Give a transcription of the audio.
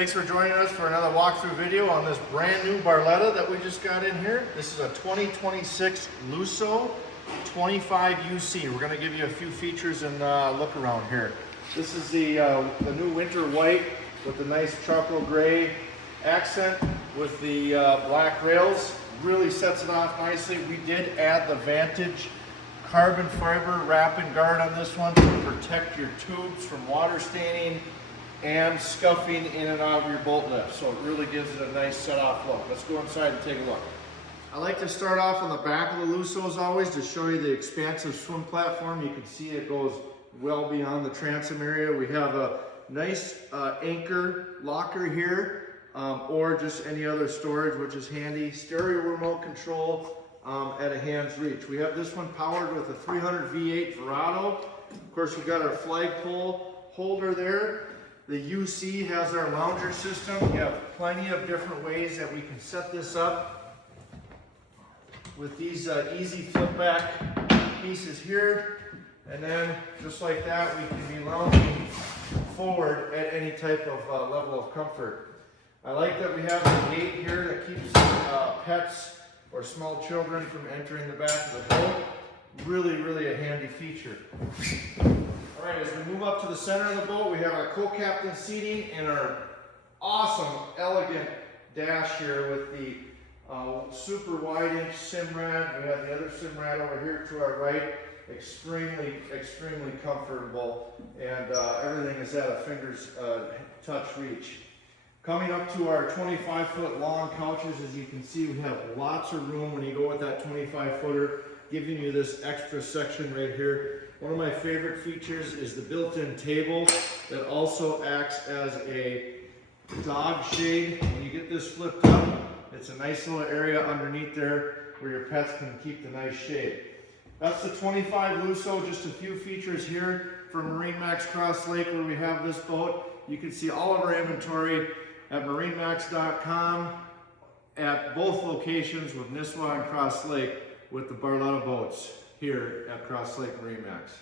Thanks for joining us for another walkthrough video on this brand new Barletta that we just got in here. This is a 2026 Lusso 25 UC. We're going to give you a few features and look around here. This is the new winter white with the nice charcoal gray accent with the black rails. Really sets it off nicely. We did add the Vantage carbon fiber wrap and guard on this one to protect your tubes from water staining and scuffing in and out of your boat lift. So it really gives it a nice set-off look. Let's go inside and take a look. I like to start off on the back of the Lusso as always to show you the expansive swim platform. You can see it goes well beyond the transom area. We have a nice anchor locker here or just any other storage, which is handy. Stereo remote control at a hand's reach. We have this one powered with a 300 V8 Verado. Of course, we've got our flagpole holder there. The UC has our lounger system. We have plenty of different ways that we can set this up with these easy flip back pieces here. And then just like that, we can be lounging forward at any type of level of comfort. I like that we have a gate here that keeps pets or small children from entering the back of the boat. Really a handy feature. All right, as we move up to the center of the boat, we have our co-captain seating and our awesome, elegant dash here with the super wide-inch Simrad. We have the other Simrad over here to our right. Extremely comfortable, and everything is at a finger's touch reach. Coming up to our 25-foot long couches, as you can see, we have lots of room when you go with that 25-footer, giving you this extra section right here. One of my favorite features is the built-in table that also acts as a dog shade. When you get this flipped up, it's a nice little area underneath there where your pets can keep the nice shade. That's the 25 Lusso. Just a few features here for MarineMax Crosslake where we have this boat. You can see all of our inventory at MarineMax.com at both locations with Nisswa and Crosslake with the Barletta boats here at Crosslake MarineMax.